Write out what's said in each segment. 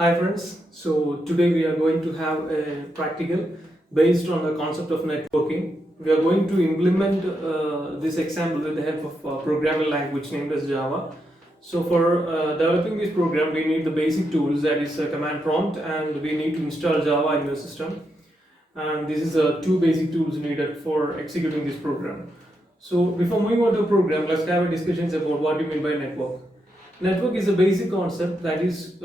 Hi friends, so today we are going to have a practical based on the concept of networking. We are going to implement this example with the help of a programming language named as Java. So for developing this program we need the basic tools, that is a command prompt, and we need to install Java in your system. And this is two basic tools needed for executing this program. So before moving on to a program, let's have a discussion about what you mean by network. Network is a basic concept that is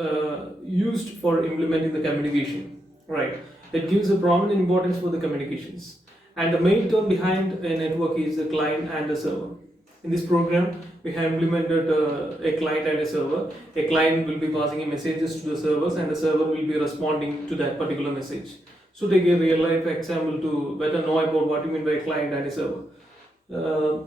used for implementing the communication, right? It gives a prominent importance for the communications. And the main term behind a network is a client and a server. In this program, we have implemented a client and a server. A client will be passing a messages to the servers, and the server will be responding to that particular message. So take a real life example to better know about what you mean by a client and a server. Uh,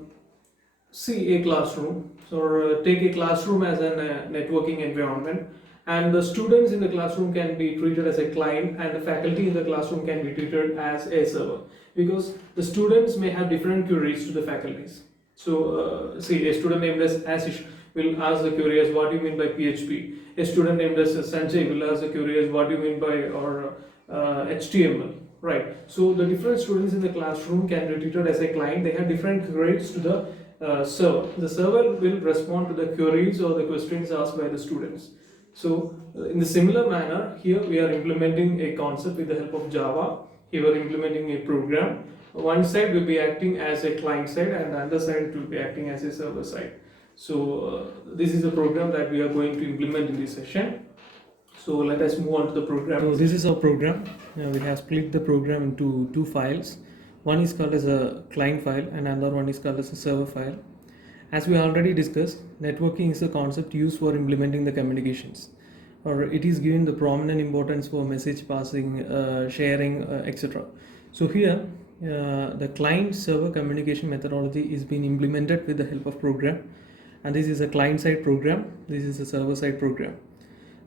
See a classroom, or take a classroom as a networking environment, and the students in the classroom can be treated as a client, and the faculty in the classroom can be treated as a server, because the students may have different queries to the faculties. So see, a student named as Ashish will ask the query as what do you mean by PHP. A student named as Sanjay will ask the query as what do you mean by or HTML, right? So the different students in the classroom can be treated as a client. They have different queries to the server. The server will respond to the queries or the questions asked by the students. So in the similar manner, here we are implementing a concept with the help of Java. Here we are implementing a program. One side will be acting as a client side, and the other side will be acting as a server side. So this is the program that we are going to implement in this session. So let us move on to the program. So this is our program. We have split the program into two files. One is called as a client file and another one is called as a server file. As we already discussed, networking is a concept used for implementing the communications, or it is given the prominent importance for message passing, sharing, etc. So here the client server communication methodology is being implemented with the help of program, and this is a client side program, this is a server side program.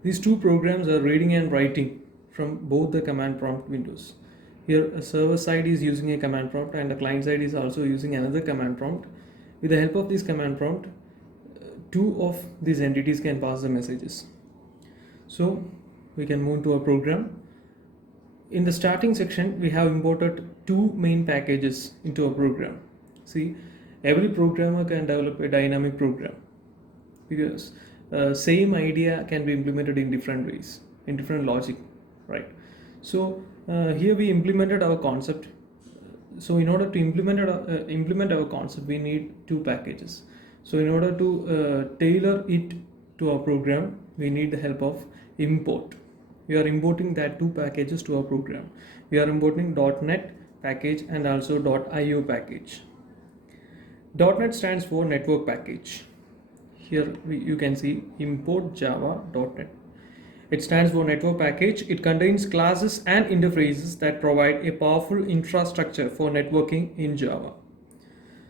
These two programs are reading and writing from both the command prompt windows. Here a server side is using a command prompt and the client side is also using another command prompt. With the help of this command prompt, two of these entities can pass the messages. So we can move to our program. In the starting section, we have imported two main packages into a program. See, every programmer can develop a dynamic program, because same idea can be implemented in different ways, in different logic, right? So here we implemented our concept. So in order to implement our concept, we need two packages. So in order to tailor it to our program, we need the help of import. We are importing that two packages to our program. We are importing .NET package and also .io package. .NET stands for network package. Here you can see import java.net. It stands for network package. It contains classes and interfaces that provide a powerful infrastructure for networking in Java.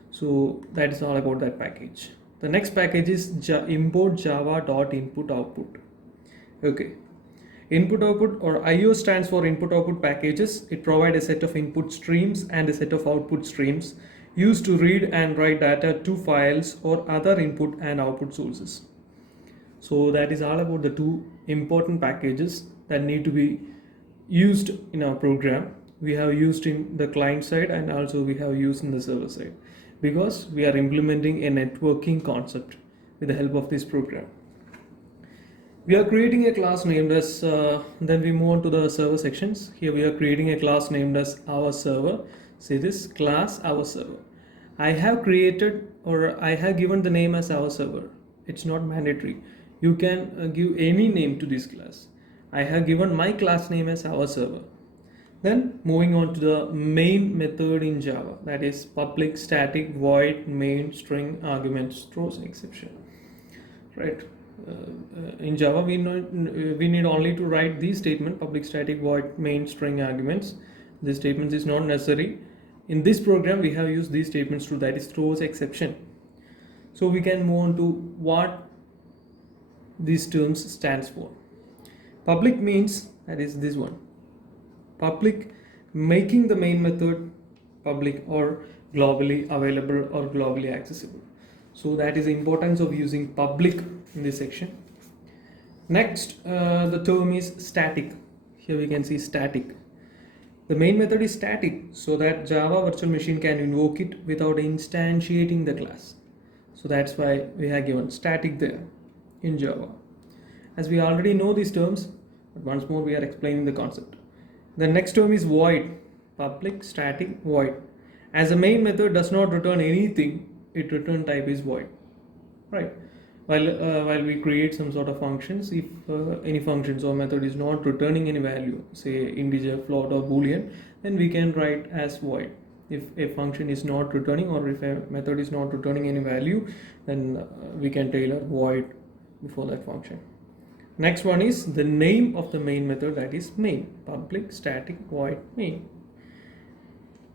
So that is all about that package. The next package is import java.input-output. Okay. Input output, or IO, stands for input output packages. It provides a set of input streams and a set of output streams used to read and write data to files or other input and output sources. So that is all about the two important packages that need to be used in our program. We have used in the client side and also we have used in the server side, because we are implementing a networking concept with the help of this program. We are creating a class named as, then we move on to the server sections. Here we are creating a class named as our server. See this class, our server. I have created, or I have given the name as our server. It's not mandatory. You can give any name to this class. I have given my class name as our server. Then moving on to the main method in Java, that is public static void main string arguments throws exception, right? In Java we need only to write this statement, public static void main string arguments. This statement is not necessary. In this program we have used these statements too, that is throws exception. So we can move on to what these terms stands for. Public means, that is this one, public, making the main method public or globally available or globally accessible. So that is the importance of using public in this section. Next, the term is static. Here we can see static. The main method is static so that Java virtual machine can invoke it without instantiating the class. So that's why we have given static there in Java. As we already know these terms, but once more we are explaining the concept. The next term is void. Public static void. As the main method does not return anything, its return type is void. Right. While we create some sort of functions, if any functions or method is not returning any value, say integer, float or boolean, then we can write as void. If a function is not returning or if a method is not returning any value, then we can tailor void before that function. Next one is the name of the main method, that is main. Public static void main.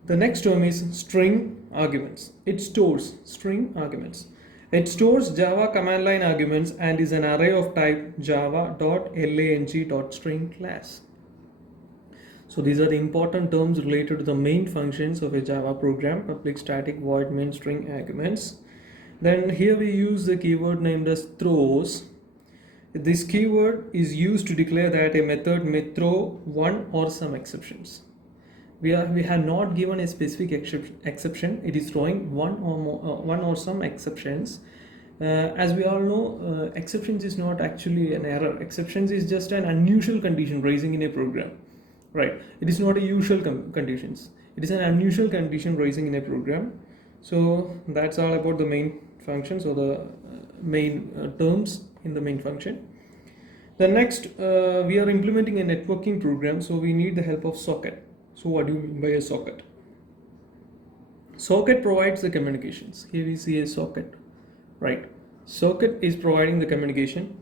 The next term is string arguments. It stores string arguments. It stores Java command line arguments and is an array of type java.lang.string class. So these are the important terms related to the main functions of a Java program: public static void main string arguments. Then here we use the keyword named as throws. This keyword is used to declare that a method may throw one or some exceptions. We have not given a specific exception. It is throwing one or some exceptions. As we all know, exceptions is not actually an error. Exceptions is just an unusual condition raising in a program, right? It is not a usual conditions. It is an unusual condition raising in a program. So that's all about the main functions or the main terms in the main function. The next, we are implementing a networking program, so we need the help of socket. So what do you mean by a socket? Socket provides the communications. Here we see a socket, right? Socket is providing the communication.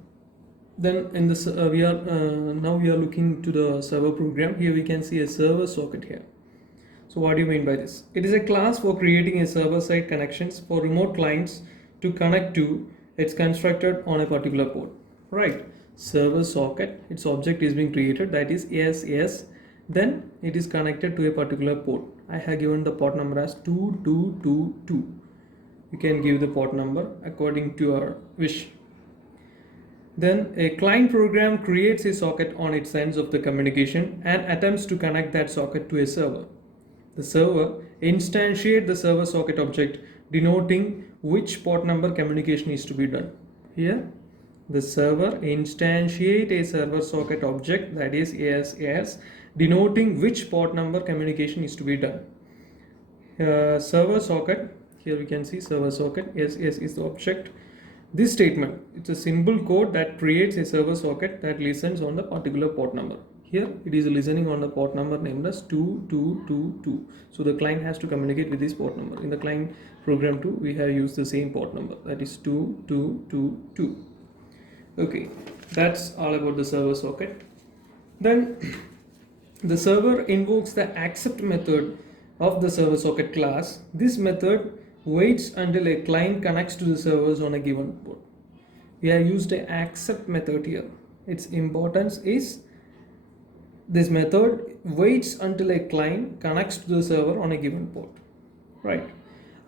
Then in this now we are looking to the server program. Here we can see a server socket here. So what do you mean by this? It is a class for creating a server-side connections for remote clients to connect to. It's constructed on a particular port, right? Server socket, its object is being created, that is yes. Then it is connected to a particular port. I have given the port number as 2222. You can give the port number according to your wish. Then a client program creates a socket on its ends of the communication and attempts to connect that socket to a server. The server instantiates the server socket object denoting which port number communication is to be done. Here the server instantiates a server socket object, that is AS, denoting which port number communication is to be done. Server socket, here we can see server socket, S is the object. This statement, it's a simple code that creates a server socket that listens on the particular port number. Here it is listening on the port number named as 2222. So the client has to communicate with this port number. In the client program 2, we have used the same port number, that is 2222. Okay, that's all about the server socket. Then the server invokes the accept method of the server socket class. This method waits until a client connects to the servers on a given port. We have used an accept method here. Its importance is this method waits until a client connects to the server on a given port, right?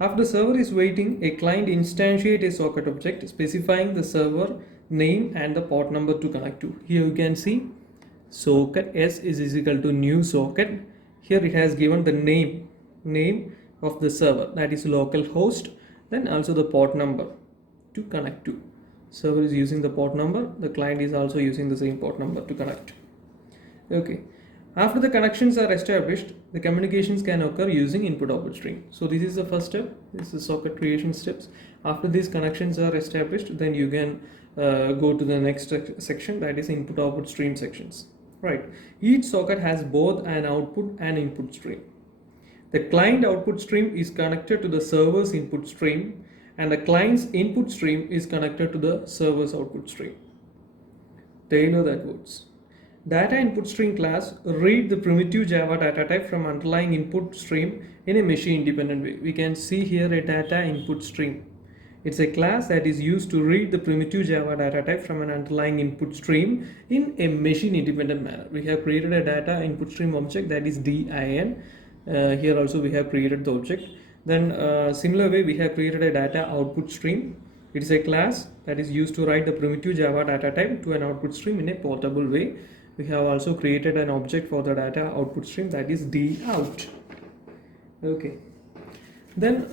After the server is waiting, a client instantiates a socket object specifying the server name and the port number to connect to. Here you can see socket S is equal to new socket. Here it has given the name of the server, that is localhost, then also the port number to connect to. Server is using the port number, the client is also using the same port number to connect. Okay, after the connections are established, the communications can occur using input-output stream. So this is the first step. This is socket creation steps. After these connections are established, then you can go to the next section, that is input-output stream sections. Right. Each socket has both an output and input stream. The client output stream is connected to the server's input stream, and the client's input stream is connected to the server's output stream. Tailor that words. Data input stream class read the primitive Java data type from underlying input stream in a machine independent way. We can see here a data input stream. It's a class that is used to read the primitive Java data type from an underlying input stream in a machine independent manner. We have created a data input stream object, that is DIN. Here also we have created the object. Then similar way we have created a data output stream. It is a class that is used to write the primitive Java data type to an output stream in a portable way. We have also created an object for the data output stream, that is dout. Okay. Then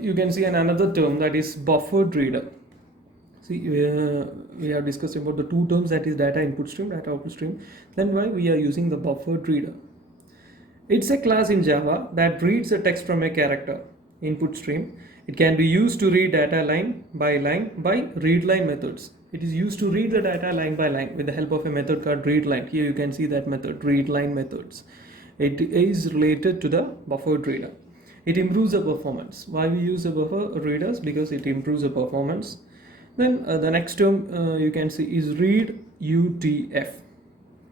you can see another term, that is buffered reader. See, we have discussed about the two terms, that is data input stream, data output stream. Then why we are using the buffered reader? It's a class in Java that reads a text from a character input stream. It can be used to read data line by readline methods. It is used to read the data line by line with the help of a method called readline. Here you can see that method, readline methods. It is related to the buffered reader. It improves the performance. Why we use the buffer readers? Because it improves the performance. Then the next term you can see is read UTF.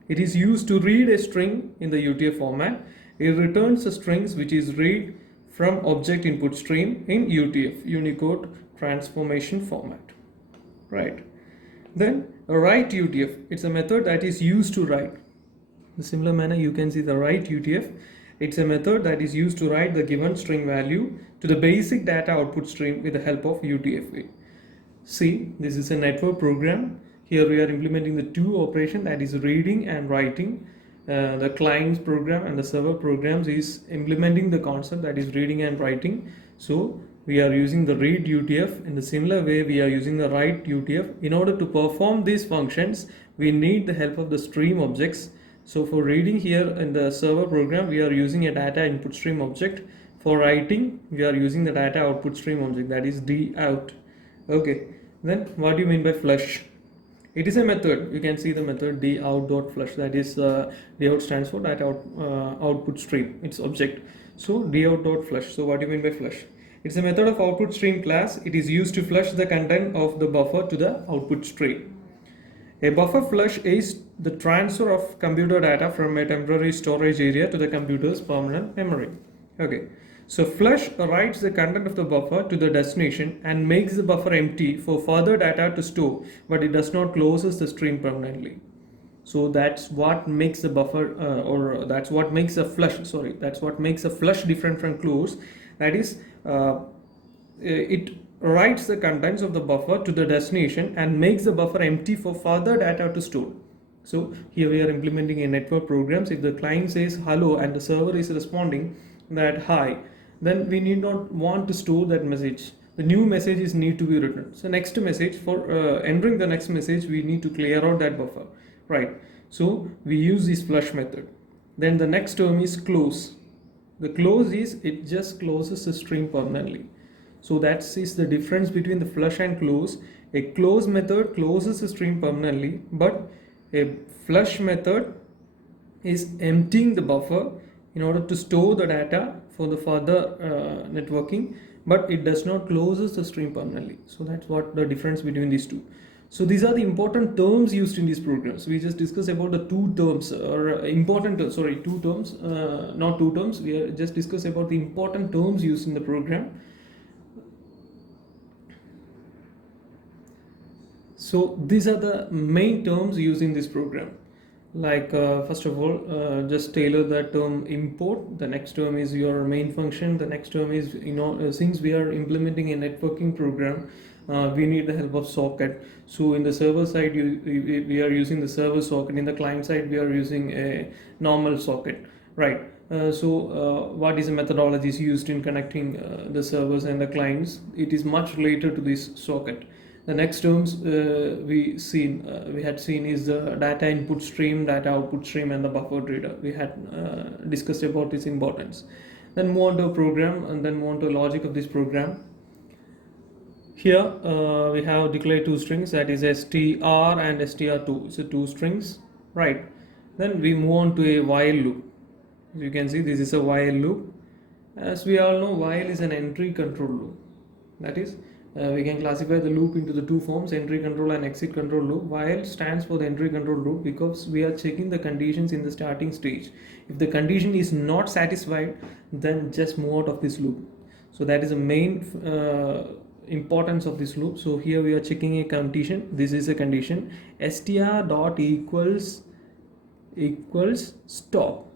It is used to read a string in the UTF format. It returns the strings which is read from object input stream in UTF, Unicode transformation format. Right. Then write UTF. It's a method that is used to write. In a similar manner, you can see the write UTF. It's a method that is used to write the given string value to the basic data output stream with the help of UTF-8. See, this is a network program. Here we are implementing the two operations, that is reading and writing. The client's program and the server programs is implementing the concept, that is reading and writing. So we are using the read UTF. In the similar way, we are using the write UTF. In order to perform these functions, we need the help of the stream objects. So for reading here in the server program, we are using a data input stream object. For writing, we are using the data output stream object, that is dout. Okay, then what do you mean by flush? It is a method. You can see the method dout.flush, that is dout stands for data output stream, its object. So dout.flush. So what do you mean by flush? It's a method of output stream class. It is used to flush the content of the buffer to the output stream. A buffer flush is the transfer of computer data from a temporary storage area to the computer's permanent memory. Okay. So flush writes the content of the buffer to the destination and makes the buffer empty for further data to store, but it does not closes the stream permanently. So that's what makes the buffer that's what makes a flush different from close. That is, it writes the contents of the buffer to the destination and makes the buffer empty for further data to store. So here we are implementing a network programs. If the client says hello and the server is responding that hi, then we need not want to store that message. The new messages need to be written. So next message, for entering the next message, we need to clear out that buffer, right? So we use this flush method. Then the next term is close. The close is, it just closes the string permanently. So that is the difference between the flush and close. A close method closes the string permanently, but a flush method is emptying the buffer in order to store the data for the further networking, but it does not closes the stream permanently. So that's what the difference between these two. So these are the important terms used in these programs. We just discussed about the two terms, or two terms, not two terms. We are just discussed about the important terms used in the program. So these are the main terms used in this program. Like first of all, just tailor that term import. The next term is your main function. The next term is, since we are implementing a networking program, we need the help of socket. So in the server side, we are using the server socket. In the client side, we are using a normal socket, right? What is the methodologies used in connecting the servers and the clients? It is much related to this socket. The next terms we had seen is the data input stream, data output stream, and the buffer reader. We had discussed about its importance. Then move on to a program, and then move on to logic of this program. Here we have declared two strings, that is str and str2. So two strings, right? Then we move on to a while loop. As you can see, this is a while loop. As we all know, while is an entry control loop. That is, we can classify the loop into the two forms, entry control and exit control loop. While stands for the entry control loop because we are checking the conditions in the starting stage. If the condition is not satisfied, then just move out of this loop. So that is the main importance of this loop. So here we are checking a condition. This is a condition. str dot equals stop.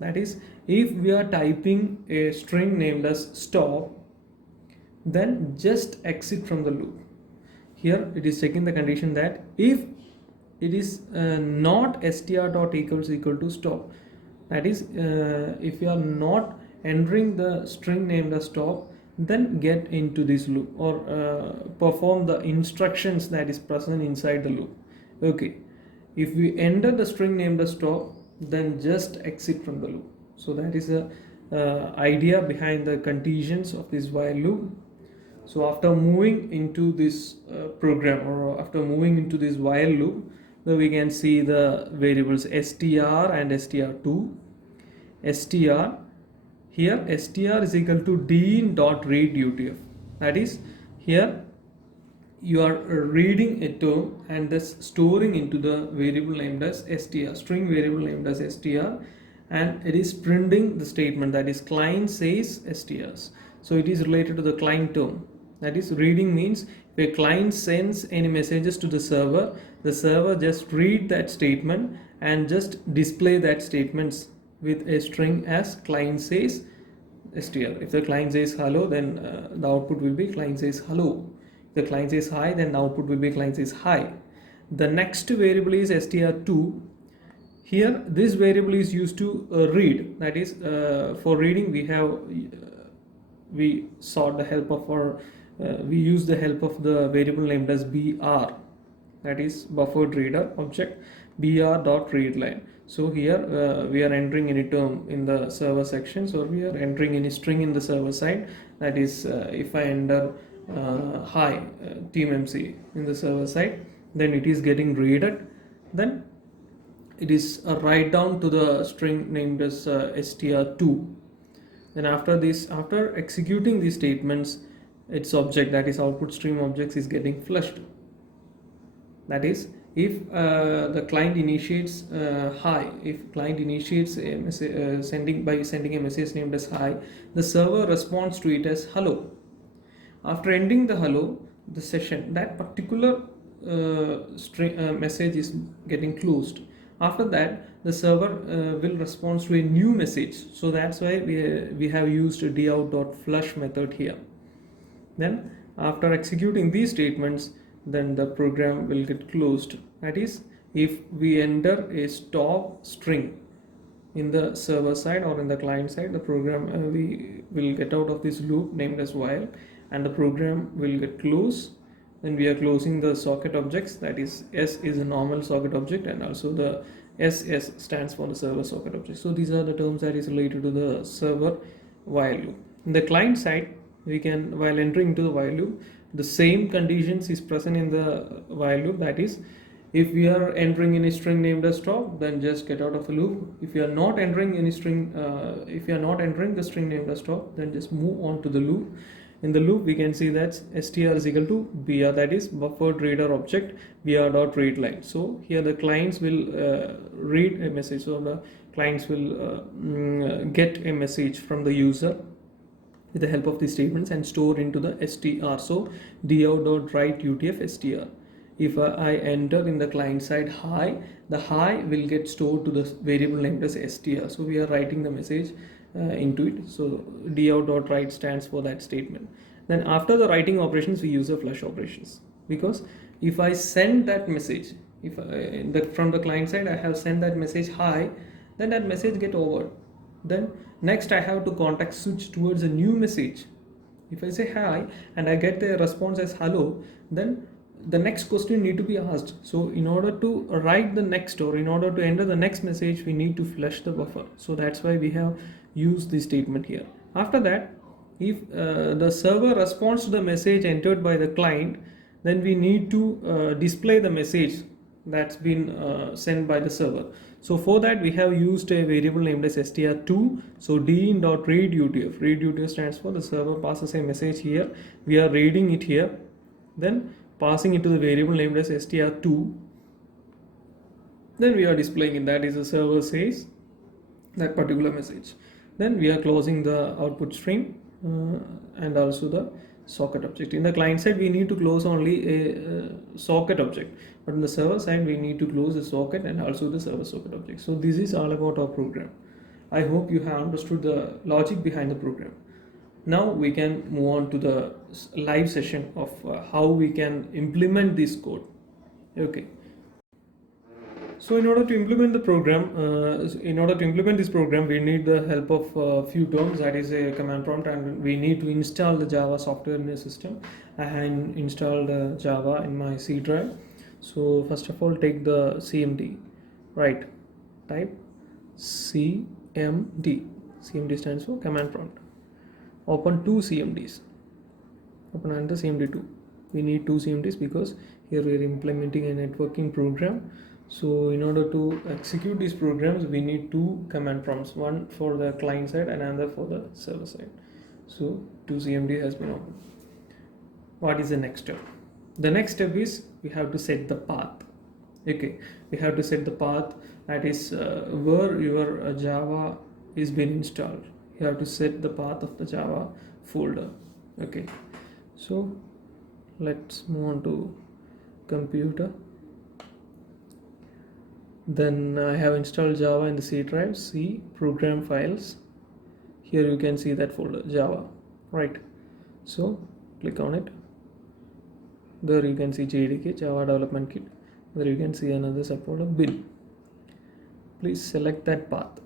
That is, if we are typing a string named as stop, then just exit from the loop. here it is checking the condition that if it is not str dot equal to stop, that is if you are not entering the string named as stop, then get into this loop or perform the instructions that is present inside the loop. Okay, if we enter the string named as stop, then just exit from the loop. So that is the idea behind the conditions of this while loop. So after moving into this program, or after moving into this while loop, then we can see the variables str and str2. str, here str is equal to din dot read utf. That is, here you are reading a term and thus storing into the variable named as str, string variable named as str, and it is printing the statement that is client says strs. So it is related to the client term. That is, reading means if a client sends any messages to the server just read that statement and just display that statements with a string as client says str. If the client says hello, then the output will be client says hello. If the client says hi, then the output will be client says hi. The next variable is str2. Here this variable is used to read. That is, for reading we sought the help of our we use the help of the variable named as br, that is buffered reader object, br.readline. So here we are entering any term in the server section, so we are entering any string in the server side. That is, if I enter hi teammc in the server side, then it is getting readed, then it is write down to the string named as str2. Then after this, after executing these statements, its object, that is output stream objects, is getting flushed. That is, if the client initiates hi, if client initiates a message, sending a message named as hi, the server responds to it as hello. After ending the hello, the session, that particular string message is getting closed. After that, the server will respond to a new message. So that's why we have used a dout.flush method here. Then after executing these statements, then the program will get closed. That is, if we enter a stop string in the server side or in the client side, the program we will get out of this loop named as while, and the program will get closed. Then we are closing the socket objects. That is, S is a normal socket object, and also the SS stands for the server socket object. So these are the terms that is related to the server while loop. In the client side, we can, while entering into the while loop, the same conditions is present in the while loop. That is, if we are entering any string named as stop, then just get out of the loop. If you are not entering any string, if you are not entering the string named as stop, then just move on to the loop. In the loop, we can see that str is equal to br, that is buffered reader object, br.readline. So here the clients will read a message, so the clients will get a message from the user with the help of these statements and store into the str. So dout.write utf str. If I enter in the client side hi, the hi will get stored to the variable named as str. So we are writing the message into it. So dout.write stands for that statement. Then after the writing operations, we use the flush operations, because if I send that message, if from the client side I have sent that message hi, then that message get over. Then next I have to context switch towards a new message. If I say hi and I get the response as hello, then the next question need to be asked. So in order to write the next, or in order to enter the next message, we need to flush the buffer. So that's why we have used this statement here. After that, if the server responds to the message entered by the client, then we need to display the message that's been sent by the server. So for that, we have used a variable named as str2. So din.read utf. Read utf stands for the server passes a message here. We are reading it here, then passing it to the variable named as str2. Then we are displaying it. That is, the server says that particular message. Then we are closing the output stream and also the socket object. In the client side, we need to close only a socket object, but on the server side, we need to close the socket and also the server socket object. So this is all about our program. I hope you have understood the logic behind the program. Now we can move on to the live session of how we can implement this code. Okay. So in order to implement the program, in order to implement this program, we need the help of a few terms, that is a command prompt, and we need to install the Java software in the system. I have installed Java in my C drive. So first of all, take the CMD, right? Type CMD. CMD stands for command prompt. Open two CMDs. Open another CMD2. We need two CMDs because here we are implementing a networking program. So in order to execute these programs, we need two command prompts, one for the client side and another for the server side. So two CMD has been opened. What is the next step? The next step is we have to set the path. Okay, we have to set the path, that is where your Java is being installed. You have to set the path of the Java folder. Okay, so let's move on to computer. Then I have installed Java in the C drive. C program files. Here you can see that folder Java, right? So click on it. There you can see JDK, Java Development Kit. There you can see another subfolder bin. Please select that path.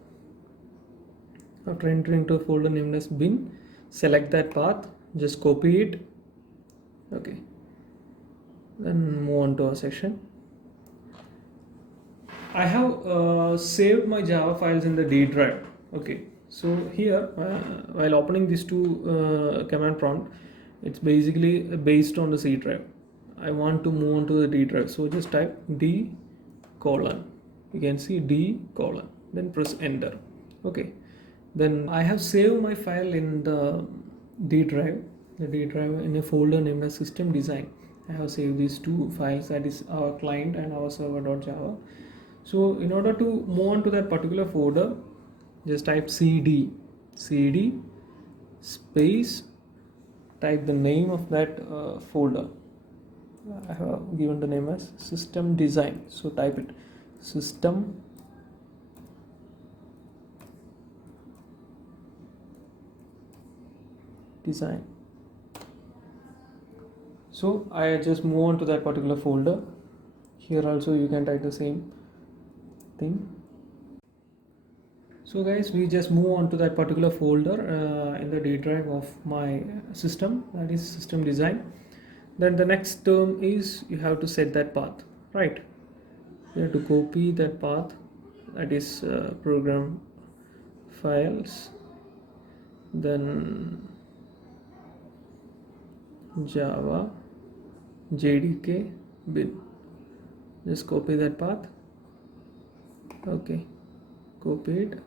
After entering to a folder named as bin, select that path. Just copy it. Okay. Then move on to our section. I have saved my Java files in the D drive. Okay, so here while opening these two command prompt, it's basically based on the C drive. I want to move on to the D drive, so just type D colon. You can see D colon, then press enter. Okay, then I have saved my file in the D drive. The D drive in a folder named as system design. I have saved these two files, that is our client and our server.java. So in order to move on to that particular folder, just type cd space, type the name of that folder. I have given the name as system design, so type it system design. So I just move on to that particular folder. Here also you can type the same thing. So guys, we just move on to that particular folder in the D drive of my system, that is system design. Then the next term is you have to set that path, right? You have to copy that path, that is program files, then Java JDK bin. Just copy that path. Okay, copy it.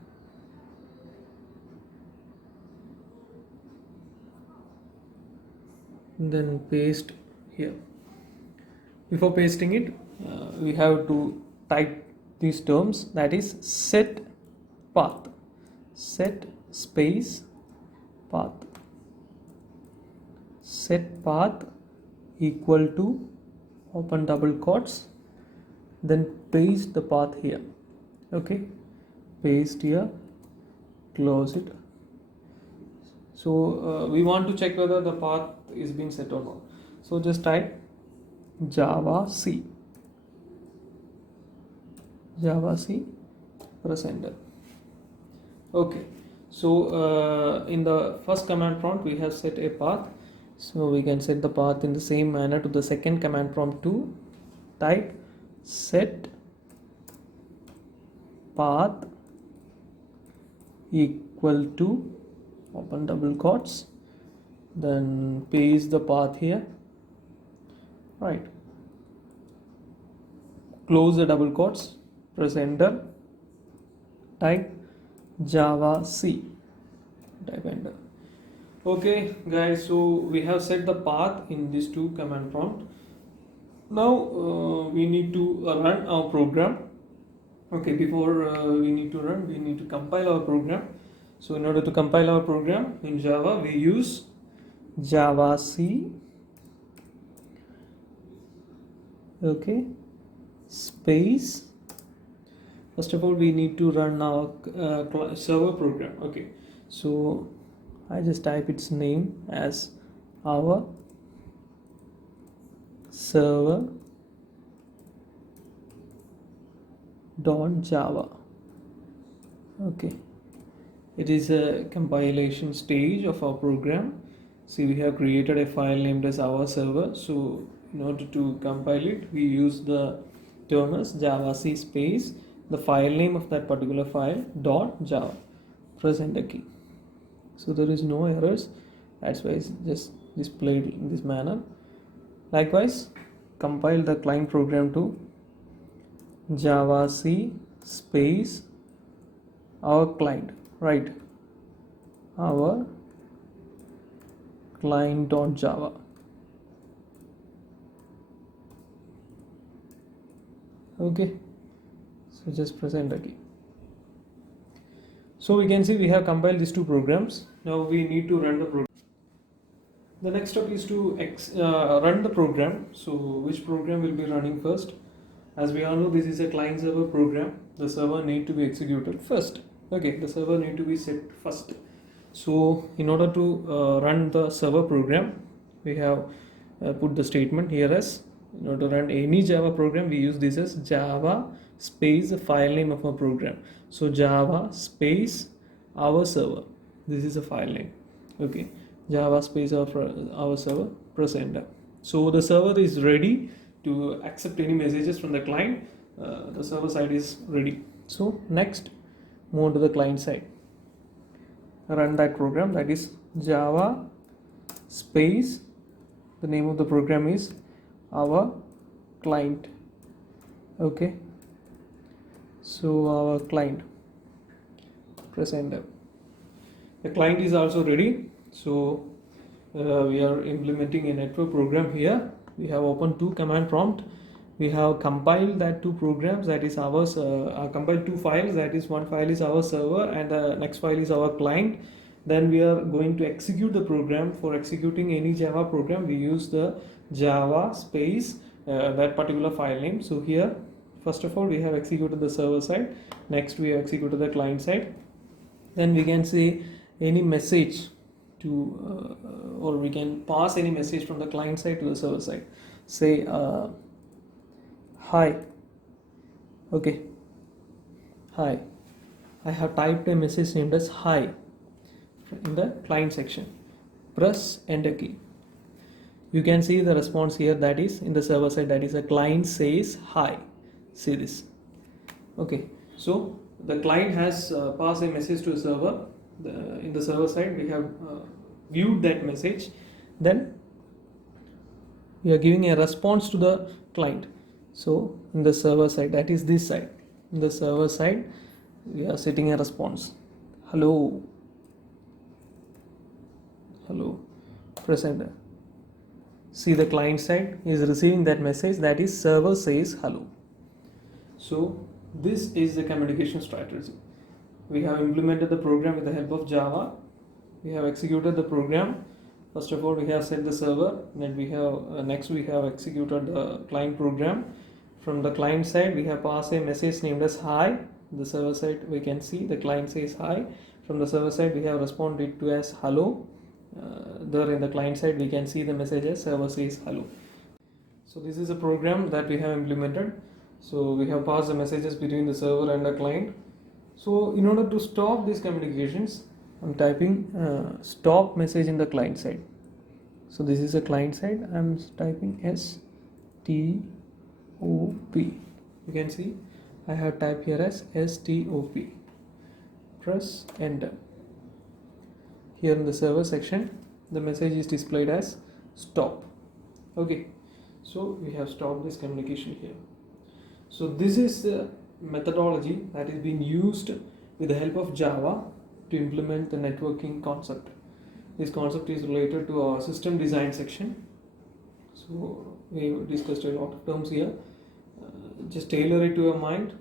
Then paste here. Before pasting it, we have to type these terms, that is set path, set space path, set path equal to, open double quotes, then paste the path here. Okay, paste here, close it. So we want to check whether the path is being set or not. So just type Java C, press enter. Okay, so in the first command prompt we have set a path, so we can set the path in the same manner to the second command prompt too. Type set path equal to, open double quotes, then paste the path here, right? Close the double quotes, press enter, type Java C, type enter. Okay guys, so we have set the path in these two command prompt. Now we need to run our program. Okay, before we need to run, we need to compile our program. So in order to compile our program in Java, we use Java C, okay, space. First of all, we need to run our server program. Okay, so I just type its name as our server dot java. Okay, it is a compilation stage of our program. See, we have created a file named as our server. So in order to compile it, we use the term as javac space the file name of that particular file dot java. Press enter key. So there is no errors. That's why it's just displayed in this manner. Likewise, compile the client program to javac space our client, right? Our client.java. Okay, so just press enter key. So we can see we have compiled these two programs. Now we need to run the program. The next step is to run the program. So which program will be running first? As we all know, this is a client server program. The server need to be executed first. Okay, the server need to be set first. So in order to run the server program, we have put the statement here as, in order to run any Java program, we use this as Java space the file name of our program. So Java space our server. This is a file name. Okay, Java space our server. Press enter. So the server is ready to accept any messages from the client. The server side is ready. So next, move on to the client side. Run that program, that is Java space the name of the program is our client. Okay, so our client. Press enter. The client is also ready. So we are implementing a network program here. We have opened two command prompt. We have compiled that two programs, that is ours, compiled two files, that is one file is our server and the next file is our client. Then we are going to execute the program. For executing any Java program, we use the Java space that particular file name. So here, first of all, we have executed the server side. Next, we have executed the client side. Then we can say any message to, or we can pass any message from the client side to the server side. Say, hi. Okay, hi. I have typed a message named as hi in the client section. Press enter key. You can see the response here, that is in the server side, that is a client says hi. See this. Okay, so the client has passed a message to the server. In the server side, we have viewed that message. Then we are giving a response to the client. So in the server side, that is this side, in the server side, we are setting a response. Hello. Hello. Press enter. See, the client side is receiving that message, that is server says hello. So this is the communication strategy. We have implemented the program with the help of Java. We have executed the program. First of all, we have set the server. Then we have next we have executed the client program. From the client side, we have passed a message named as hi. The server side, we can see the client says hi. From the server side, we have responded to as hello. There in the client side, we can see the message as server says hello. So this is a program that we have implemented. So we have passed the messages between the server and the client. So in order to stop these communications, I'm typing stop message in the client side. So this is a client side. I'm typing STOP. You can see I have typed here as STOP. Press enter. Here in the server section, the message is displayed as stop. Okay, so we have stopped this communication here. So this is the methodology that is being used with the help of Java to implement the networking concept. This concept is related to our system design section. So we discussed a lot of terms here. Just tailor it to your mind.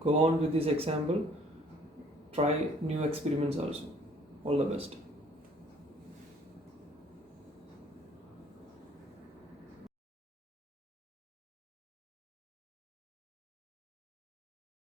Go on with this example. Try new experiments also. All the best.